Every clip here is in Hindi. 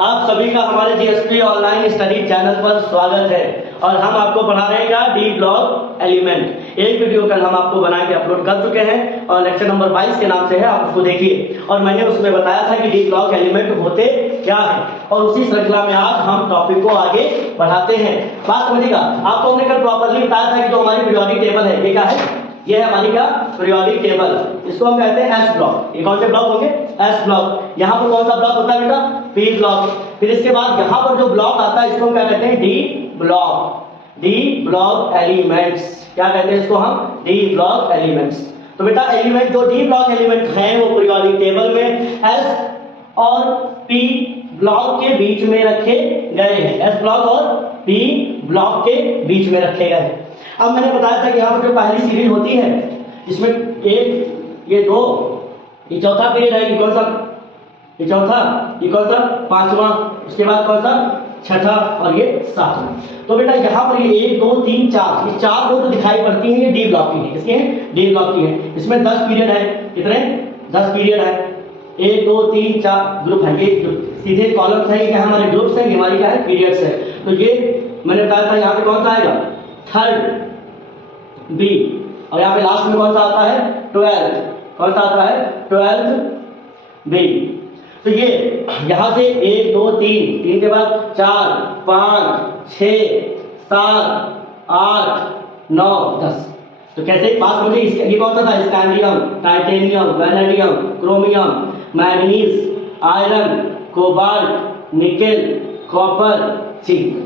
आप सभी का हमारे जीएसपी ऑनलाइन स्टडी चैनल पर स्वागत है और हम आपको पढ़ा रहे हैं डी ब्लॉक एलिमेंट। एक वीडियो कल हम आपको बना के अपलोड कर चुके हैं और लेक्चर नंबर 22 के नाम से है, आप उसको देखिए। और मैंने उसमें बताया था कि डी ब्लॉक एलिमेंट होते क्या है और उसी श्रृंखला में आज हम टॉपिक को आगे बढ़ाते हैं। बात समझिएगा, आपको हमने कल प्रॉपर्ली बताया था कि जो हमारी पीरियोडिक टेबल है ये क्या है, ये है हमारी क्या पीरियोडिक टेबल। इसको हम कहते हैं एस ब्लॉक। ये कौन से ब्लॉक होंगे? S block. यहाँ पर कौन सा ब्लॉक होता है बेटा? P block. फिर इसके बाद यहाँ पर जो ब्लॉक आता है इसको हम क्या कहते हैं? D block. D block elements. क्या कहते हैं इसको हम? D block elements. तो बेटा एलिमेंट जो डी ब्लॉक एलिमेंट हैं वो पीरियोडिक टेबल में एस और पी ब्लॉक के बीच में रखे गए हैं। एस ब्लॉक और पी ब्लॉक के बीच में रखे गए हैं। अब मैंने बताया था कि यहाँ पर जो पहली सीरीज होती है इसमें एक, ये दो, ये चौथा पीरियड है। ये कौन सा? ये चौथा। ये कौन सा? पांचवा। उसके बाद कौन सा? छठा। और ये सातवां। तो बेटा यहाँ पर ये 1 2 3 4, ये चार जो दिखाई पड़ती हैं ये डी ब्लॉक की है। इसके हैं डी ब्लॉक की है। इसमें 10 पीरियड है। कितने? 10 पीरियड है। 1 2 3 4 ग्रुप है। ये सीधे कॉलम्स है, ये हमारे ग्रुप्स है, ये हमारी क्या है? पीरियड्स है। तो ये मैंने बताया था यहाँ पे कौन सा आएगा? Third B. और यहाँ पे लास्ट में कौन सा आता है? 12th। कौन सा आता है? 12th B. तो ये यहां से 1 2 3 के बाद 4 5 6 7 8 9 10। तो कैसे बात समझे? ये कौन सा था? Scandium, titanium, vanadium, chromium, manganese, iron, cobalt, nickel, copper, zinc.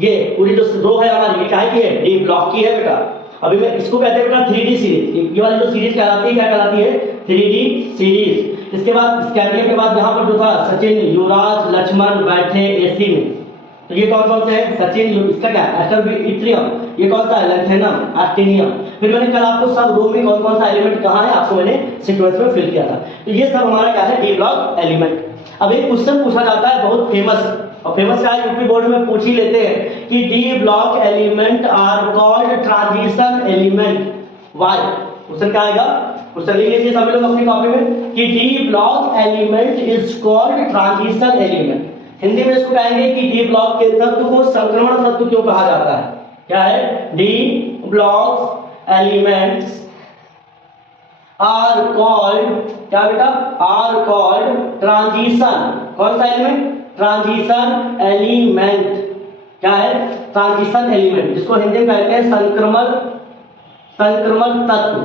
ये पूरी जो दो है हमारी, ये क्या की है? डी ब्लॉक की है बेटा। अभी मैं इसको कहते हैं बेटा 3D सीरीज। ये वाली जो सीरीज कहलाती है क्या कहलाती है? 3D series. इसके बाद स्कैंडियम के बाद यहाँ पर जो था सचिन, युवराज, लक्ष्मण बैठे एसी में। तो ये कौन कौन से है? सचिन, इसका क्या? एस्टरबिट्रियम। ये कौन सा है? Lanthanum, actinium. फिर मैंने कल आपको सब रो में कौन कौन सा एलिमेंट कहाँ है आपको मैंने सीक्वेंस में फिल किया था। तो ये सब हमारा क्या है? D block element. अब एक क्वेश्चन पूछा जाता है बहुत फेमस, और फेमस क्या है? यूपी बोर्ड में पूछ ही लेते हैं कि D block element are called transition element. Why? Question क्या आएगा? क्वेश्चन लिख लीजिए सभी लोग अपनी कॉपी में कि D block element is called transition element. Hindi में इसको कहेंगे कि डी ब्लॉक के तत्व को संक्रमण तत्व क्यों कहा जाता है? क्या है? D block elements are called, क्या बेटा? Are called transition. कौन सा एलिमेंट? Transition element. क्या है? ट्रांजिशन एलिमेंट, जिसको हिंदी में कहते हैं संक्रमण तत्व।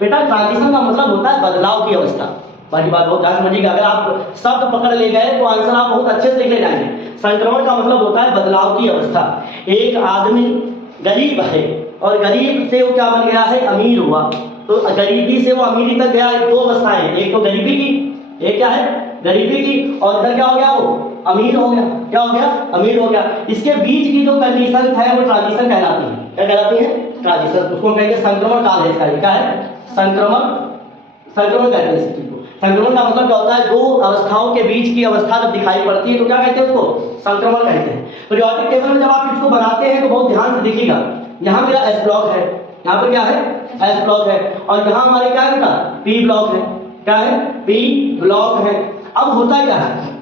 बेटा ट्रांजिशन का मतलब होता है बदलाव की अवस्था। बाकी बात बहुत ध्यान समझिएगा, अगर आप शब्द पकड़ ले गए तो आंसर आप बहुत अच्छे से लिख ले जाएंगे। संक्रमण का मतलब होता है बदलाव की अवस्था। एक आदमी गरीब है और गरीब से वो क्या बन गया है? अमीर हुआ। तो गरीबी से वो अमीरी तक गया। दो अवस्थाएं हैं, एक तो गरीबी की, एक क्या है? गरीबी की, और इधर क्या हो गया? वो अमीर हो गया। क्या हो गया? अमीर हो गया। इसके बीच की जो कंडीशन है वो ट्रांजिशन कहलाती है। क्या कहलाती है? ट्रांजिशन। उसको कहेंगे संक्रमण काल है इसका। क्या है? संक्रमण कहते हैं इस चीज को। संक्रमण का मतलब क्या होता है? दो अवस्थाओं के बीच की अवस्था जब दिखाई पड़ती है तो क्या कहते हैं उसको? संक्रमण कहते हैं। पीरियोडिक टेबल में जब आप इसको बनाते हैं तो बहुत ध्यान से देखिएगा। यहाँ मेरा एस ब्लॉक है, यहाँ पर क्या है? एस ब्लॉक है, और यहाँ हमारे क्या है बेटा? पी ब्लॉक है। क्या है? पी ब्लॉक है। अब होता क्या है?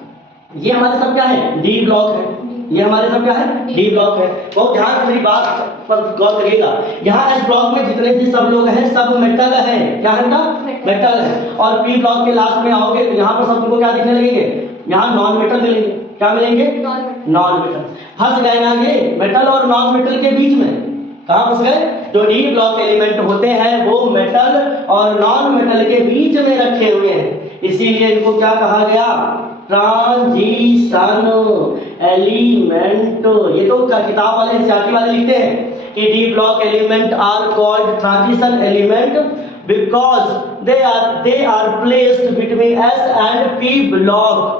ये हमारे सब क्या है? डी ब्लॉक है। ये हमारे सब क्या है? डी ब्लॉक है। बहुत ध्यान से मेरी बात पर गौर करिएगा। यहाँ एस ब्लॉक में जितने भी सब लोग हैं सब मेटल है। क्या है बेटा? मेटल है। और पी ब्लॉक के लास्ट में आओगे तो यहाँ पर सब तुमको क्या दिखने लगेंगे? यहाँ नॉन मेटल मिलेंगे। क्या मिलेंगे? Non metal. फंस गए ना ये मेटल और नॉन मेटल के बीच में? कहाँ फंस गए? जो डी ब्लॉक एलिमेंट होते हैं वो मेटल और नॉन मेटल के बीच में रखे हुए हैं, इसीलिए इनको क्या कहा गया? Transition element. ये तो किताब वाले एनसीईआरटी वाले लिखते हैं कि D block element are called transition element because they are placed between S and P block.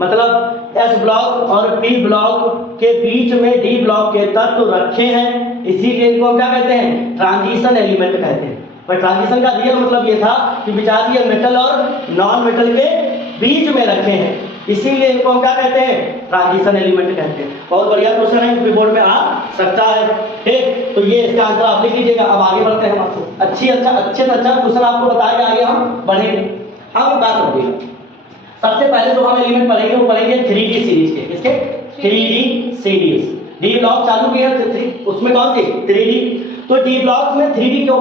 मतलब एस ब्लॉक और पी ब्लॉक के बीच में डी ब्लॉक के तत्व रखे हैं, इसीलिए इनको क्या कहते हैं? ट्रांजिशन एलिमेंट कहते हैं। पर ट्रांजिशन का रियल मतलब ये था कि बेचारी मेटल और नॉन मेटल के बीच में रखे हैं, इसीलिए इनको हम क्या कहते हैं? ट्रांजिशन एलिमेंट कहते हैं। बहुत बढ़िया क्वेश्चन है, यूपी बोर्ड में आ सकता है। ठीक, तो ये इसका आंसर आप लिख लीजिएगा। अब आगे बढ़ते हैं, आपको अच्छे से अच्छा क्वेश्चन आपको बताएंगे, आगे हम बढ़ेंगे। अब बात करिएगा, सबसे पहले जो हम एलिमेंट पढ़ेंगे वो पढ़ेंगे 3D सीरीज के। किसके? 3D series. डी ब्लॉक चालू किया उसमें कौन सी? 3D। तो डी ब्लॉक में 3D क्यों?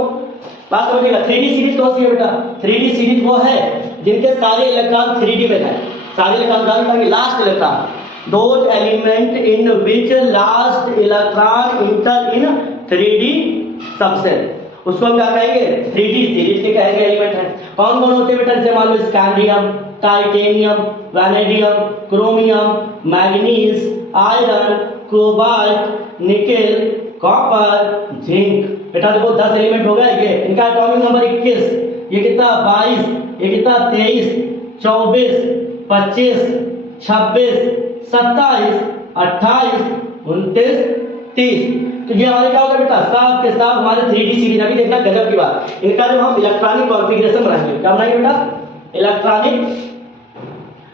बात समझिएगा। 3D सीरीज कौन सी है बेटा? 3D सीरीज वो है जिनके सारे इलेक्ट्रॉन 3D में है। सारे electron last electron, those element in which last electron enter in 3D subcell, उसको हम क्या कहेंगे? 3D सीरीज के कहेंगे एलिमेंट है। कौन कौन होते हैं बेटा? जैसे मान लो scandium, titanium, vanadium, chromium, manganese, iron, cobalt, nickel, copper, zinc. बेटा देखो 10 एलिमेंट हो गए ये। इनका एटॉमिक नंबर 21, ये कितना 22, ये कितना 23, 24, 25, 26, 27, 28, 29, 30। तो ये हमारे क्या होगा बेटा? साफ के साफ हमारे 3D सीरीज। अभी देखना गजब की बात, इनका जब हम इलेक्ट्रॉनिक कॉन्फ़िगरेशन बनाएंगे, क्या बनाएंगे बेटा?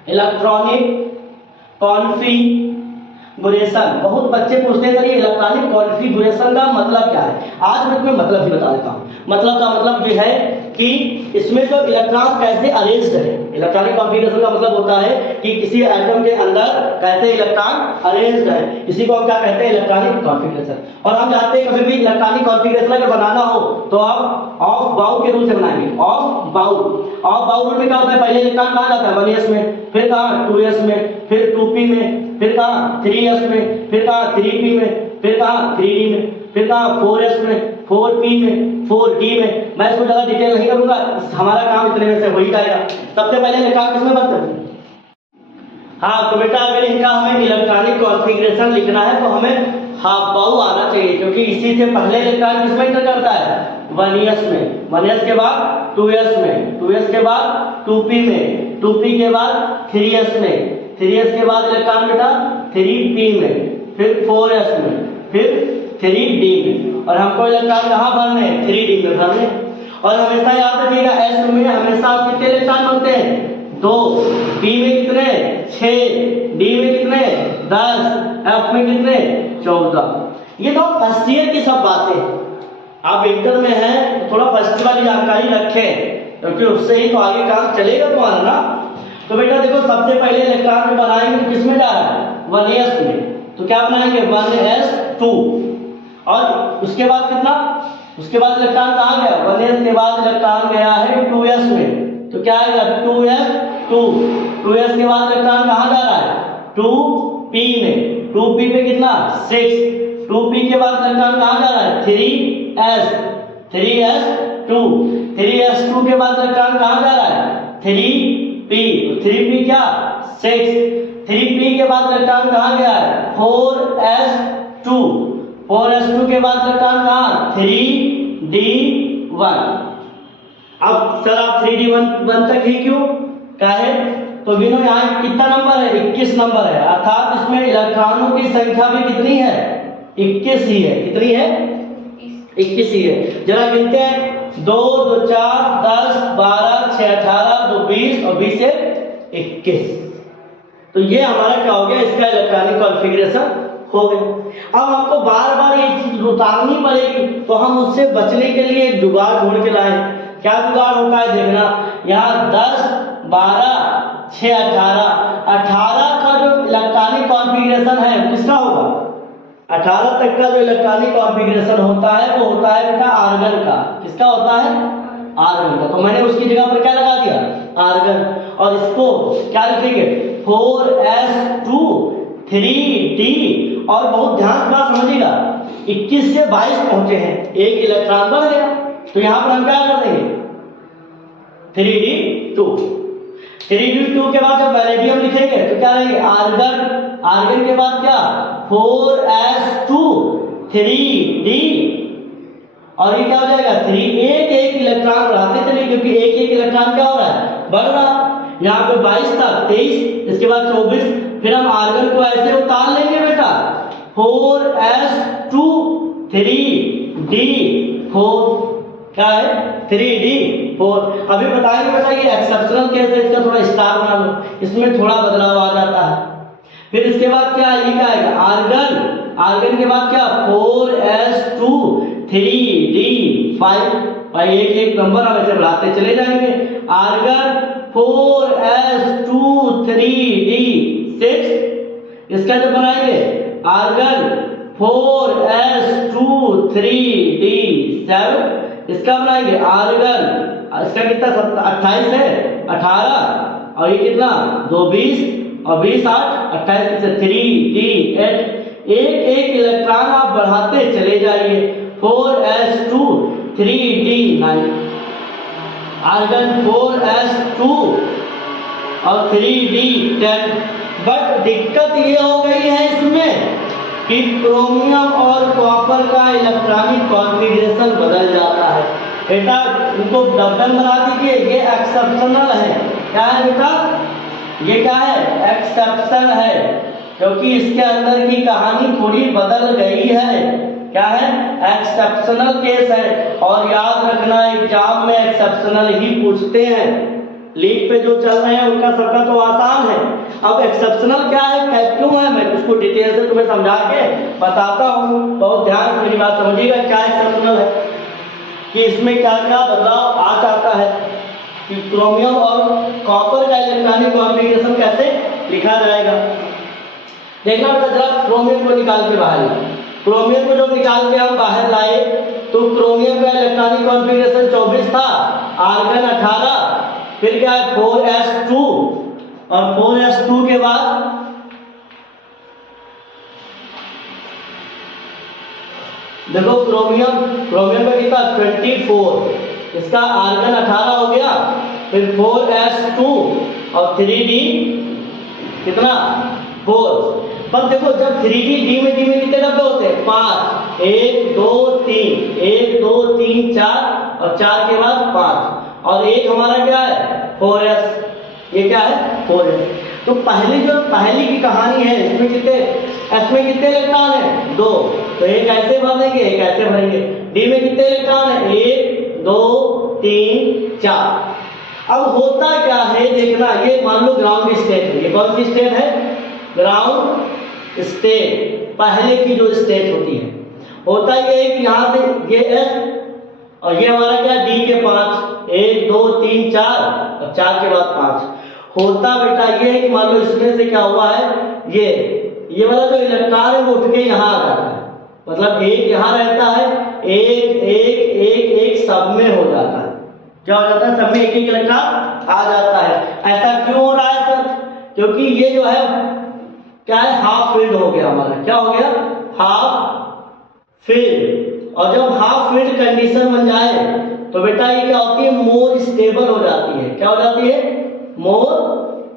Electronic configuration. बहुत बच्चे पूछते हैं ये इलेक्ट्रॉनिक कॉन्फ़िगरेशन का मतलब क्या है? आज मैं तुम्हें मतलब ही बता देता हूँ। मतलब का मतलब ये है कि इसमें जो इलेक्ट्रॉन कैसे अरेंज्ड है। इलेक्ट्रॉनिक कॉन्फ़िगरेशन का मतलब होता है कि किसी एटम के अंदर कैसे इलेक्ट्रॉन अरेंज्ड है, इसी को हम क्या कहते हैं? Electronic configuration. और हम जानते हैं कभी भी इलेक्ट्रॉनिक कॉन्फ़िगरेशन अगर बनाना हो तो आप ऑफ बाउ के रूल से बनाएंगे। ऑफ बाउ रूल में क्या होता है? पहले इलेक्ट्रॉन कहाँ जाता है? 1s में, फिर कहाँ 2s में, फिर 2p में, फिर कहाँ 3s में, फिर कहाँ 3p में, फिर कहाँ 3d में, फिर कहाँ 4s में, 4p में, 4d में। मैं इसको ज्यादा डिटेल नहीं करूंगा, हमारा काम इतने में से हो ही जाएगा। सबसे पहले इलेक्ट्रॉन किसमें बनते हैं? हाँ, तो बेटा अगर इनका हमें इलेक्ट्रॉनिक कॉन्फ़िगरेशन लिखना है तो हमें हाफ बाउ आना चाहिए, क्योंकि इसी से पहले इलेक्ट्रॉन किसमें इंटर करता है? 1s में, 1s के बाद 2s में, 2s के बाद 2p में, 2p के बाद 3s में, 3s के बाद इलेक्ट्रॉन बेटा 3p में, फिर 4s में, फिर 3d में। और हमको इलेक्ट्रॉन कहाँ भरने हैं? 3d में भरने। और हमेशा याद रखिएगा s में हमेशा कितने इलेक्ट्रॉन बनते हैं? 2, p में कितने? 6, d में कितने? 10, f में कितने? 14। ये तो फर्स्ट ईयर की सब बातें, आप इंटर में हैं थोड़ा फर्स्ट वाली जानकारी रखें, क्योंकि उससे ही तो आगे काम चलेगा तुम्हारा ना। तो बेटा देखो सबसे पहले इलेक्ट्रॉन बनाएंगे तो किसमें जा रहा है? 1s में। तो क्या बनाएंगे? 1s2। और उसके बाद कितना? उसके बाद इलेक्ट्रॉन कहाँ गया? 1s के बाद इलेक्ट्रॉन गया है 2s में, तो क्या आएगा? 2s2। 2s के बाद इलेक्ट्रॉन कहाँ जा रहा है? 2p में, 2p पे कितना? 6। 2p के बाद इलेक्ट्रॉन कहाँ जा रहा है? 3s, 3s2। 3s2 के बाद इलेक्ट्रॉन कहाँ जा रहा है? 3p, 3p क्या? 6। 3p के बाद इलेक्ट्रॉन कहाँ गया है? 4s2। 4s2 के बाद इलेक्ट्रॉन कहाँ? 3d1। अब सर आप 3d1 तक ही क्यों कहे? तो बिनो यहाँ कितना नंबर है? 21 नंबर है, अर्थात इसमें इलेक्ट्रॉनों की संख्या भी कितनी है? 21 ही है। कितनी है? 21 ही है। जरा गिनते हैं, 2, 2, 4, 10, 12, 6, 18, 2, 20 और 20 से 21। तो ये हमारा क्या हो गया? इसका इलेक्ट्रॉनिक कॉन्फ़िगरेशन हो गया। अब हमको बार बार ये चीज उतारनी पड़ेगी, तो हम उससे बचने के लिए एक जुगाड़ ढूंढ के लाए। क्या जुगाड़ होता है देखना, यहाँ 10, 12, 6, 18 का जो इलेक्ट्रॉनिक कॉन्फ़िगरेशन है किसका होगा? 18 तक का जो इलेक्ट्रॉनिक कॉन्फ़िगरेशन होता है वो होता है बेटा आर्गन का। किसका होता है? आर्गन का। तो मैंने उसकी जगह पर क्या लगा दिया? आर्गन। और इसको क्या लिखेंगे? 4s2 3d। और बहुत ध्यान से बात समझिएगा, 21 से 22 पहुंचे हैं, एक इलेक्ट्रॉन बढ़ गया, तो यहां पर हम क्या कर देंगे? 3d2। 3d2 के बाद जब वैनेडियम लिखेंगे तो क्या रहेंगे? आर्गन। आर्गन के बाद क्या? 4s2 3d। और ये क्या हो जाएगा? 3। एक एक इलेक्ट्रॉन बढ़ाते चलिए, क्योंकि एक एक इलेक्ट्रॉन क्या हो रहा है? बढ़ रहा। यहाँ पे 22 था, 23, इसके बाद 24, फिर हम आर्गन को ऐसे उतार लेंगे बेटा, 4s2 3d4। क्या है? 3d4। अभी बताएंगे बेटा ये एक्सेप्शनल केस है, इसका थोड़ा स्टार बना लो, इसमें थोड़ा बदलाव आ जाता है। फिर इसके बाद क्या है? ये क्या आएगा? आर्गन। आर्गन के बाद क्या? 4s2 3d5। भाई एक एक नंबर हम ऐसे बढ़ाते चले जाएंगे। आर्गन 4s2 3d6, इसका जब बनाएंगे आर्गन 4s2 3d7, इसका बनाएंगे आर्गन, इसका कितना 28 है 18, और ये कितना 2 20 और 20 8 28 से 3d8, एक एक इलेक्ट्रॉन आप बढ़ाते चले जाइए। 4s2 3d9, आर्गन 4s2 और 3d10। बट दिक्कत ये हो गई है इसमें कि क्रोमियम और कॉपर का इलेक्ट्रॉनिक कॉन्फ़िगरेशन बदल जाता है। बेटा इनको डबल बना दीजिए, ये एक्सेप्शनल है। क्या है बेटा, ये क्या है, एक्सेप्शन है, क्योंकि इसके अंदर की कहानी थोड़ी बदल गई है। क्या है, एक्सेप्शनल केस है। और याद रखना एग्जाम में एक्सेप्शनल ही पूछते हैं, लीक पे जो चल रहे हैं उनका सबका तो आसान है। अब एक्सेप्शनल क्या है, क्यों है, मैं उसको डिटेल से तुम्हें समझा के बताता हूँ। बहुत ध्यान से मेरी बात समझिएगा। क्या एक्सेप्शनल है कि इसमें क्या क्या बदलाव आ जाता है, कि क्रोमियम और कॉपर का इलेक्ट्रॉनिक कॉन्फ़िगरेशन कैसे लिखा जाएगा। देखना बेटा, जरा क्रोमियम को निकाल के बाहर लाए। क्रोमियम को जब निकाल के हम बाहर लाए तो क्रोमियम का इलेक्ट्रॉनिक कॉन्फ़िगरेशन 24 था, आर्गन 18, फिर क्या है 4s2, और 4s2 के बाद देखो क्रोमियम का कितना 24, इसका आर्गन 18 हो गया, फिर 4s2 और 3d कितना 4। पर देखो जब 3d डी में कितने डब्बे होते हैं 5, 1 2 3 1 2 3 4 और 4 के बाद 5, और एक हमारा क्या है 4s, ये क्या है 4s। तो पहली की कहानी है, इसमें कितने इलेक्ट्रॉन है 2, तो एक ऐसे भर देंगे एक ऐसे भरेंगे। डी में कितने इलेक्ट्रॉन है 1 2 3 4। अब होता क्या है देखना, ये मान लो ग्राउंड स्टेट है, ये कौन सी स्टेट है, ग्राउंड स्टेट, पहले की जो स्टेट होती है। होता ये है कि यहाँ से ये S और ये हमारा क्या डी के 5, 1 2 3 4 और 4 के बाद 5। होता बेटा ये है कि मान लो इसमें से क्या हुआ है, ये वाला जो इलेक्ट्रॉन है वो उठ के यहाँ आ जाता है, मतलब एक यहाँ रहता है, एक सब में हो जाता है। क्या हो जाता है, सब में एक इलेक्ट्रॉन आ जाता है। ऐसा क्यों हो रहा है सर, क्योंकि ये जो है क्या है हाफ फील्ड हो गया हमारा, क्या हो गया हाफ फील्ड। और जब हाफ फील्ड कंडीशन बन जाए तो बेटा ये क्या होती है, मोर स्टेबल हो जाती है। क्या हो जाती है, मोर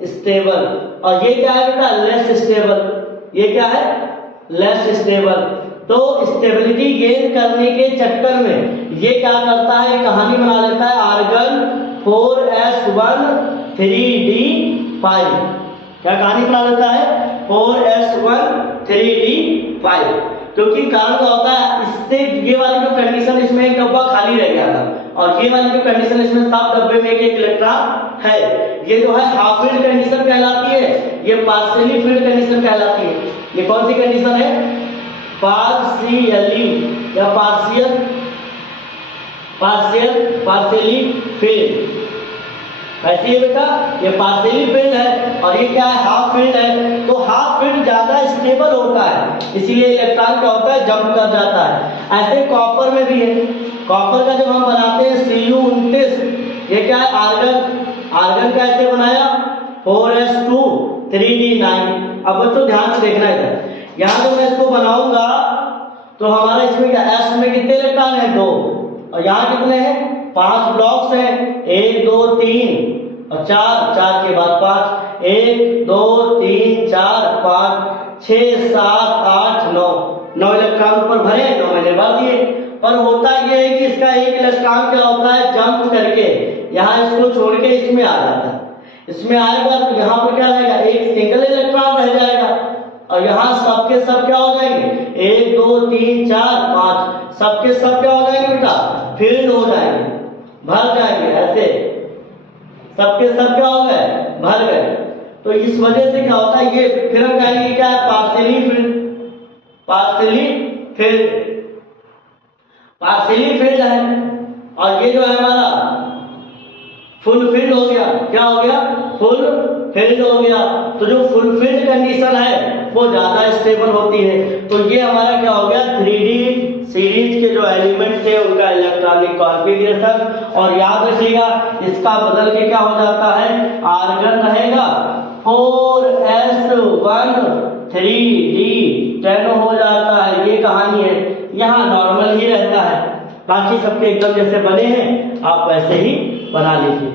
स्टेबल। और ये क्या है बेटा, लेस स्टेबल। ये क्या है, लेस स्टेबल। तो स्टेबिलिटी गेन करने के चक्कर में ये क्या करता है, कहानी बना लेता है आर्गन 4s1 3d5। क्या कहानी बना लेता है 4s1 3d5, क्योंकि कारण क्या होता है, इससे ये वाली जो कंडीशन, इसमें एक डब्बा खाली रह गया था, और ये वाली जो कंडीशन इसमें सब डब्बे में एक इलेक्ट्रॉन है। ये जो है हाफ फील्ड कंडीशन कहलाती है, ये पार्शियली फील्ड कंडीशन कहलाती है। ये कौन सी कंडीशन है, पार्शियली या पार्शियली फील्ड। ऐसी है बेटा, ये पार्शियली फील्ड है और ये क्या है हाफ फील्ड है। तो हाफ फील्ड ज्यादा स्टेबल होता है, इसीलिए इलेक्ट्रॉन क्या होता है, जंप कर जाता है। ऐसे कॉपर में भी है, कॉपर का जब हम बनाते हैं Cu29, ये क्या है आर्गन कैसे बनाया 4s2 3d9। अब बच्चों ध्यान से देखना है, यहाँ जब मैं इसको बनाऊंगा तो हमारा इसमें क्या S में कितने इलेक्ट्रॉन है 2, और यहाँ कितने हैं 5 ब्लॉक्स हैं, 1 2 3 और 4 के बाद 5, 1 2 3 4 5 6 7 8 9 इलेक्ट्रॉन ऊपर भरे, 9 मैंने भर दिए। पर होता यह है कि इसका एक इलेक्ट्रॉन क्या होता है, जंप करके यहाँ इसको छोड़ के इसमें आ जाता है। इसमें आएगा तो यहाँ पर क्या रहेगा, एक सिंगल इलेक्ट्रॉन रह जाएगा, और यहाँ सबके सब क्या हो जाएंगे 1 2 3 4 5, सबके सब क्या हो जाएंगे बेटा, फील्ड हो जाएंगे, भर जाएंगे। ऐसे सबके सब क्या हो गए, भर गए। तो इस वजह से क्या होता है, ये फिर हम कहेंगे क्या है, पार्शियली फील्ड है। और ये जो है हमारा फुल फील्ड हो गया, क्या हो गया, फुल फील्ड हो गया। तो जो फुल फील्ड कंडीशन है वो ज़्यादा स्टेबल होती है। तो ये हमारा क्या हो गया, 3D सीरीज के जो एलिमेंट थे उनका इलेक्ट्रॉनिक कॉन्फ़िगरेशन। और याद रखिएगा इसका बदल के क्या हो जाता है, आर्गन रहेगा 4s1 3d10 हो जाता है। ये कहानी है, यहाँ नॉर्मल ही रहता है, बाकी सबके एकदम जैसे बने हैं आप वैसे ही बना लीजिए।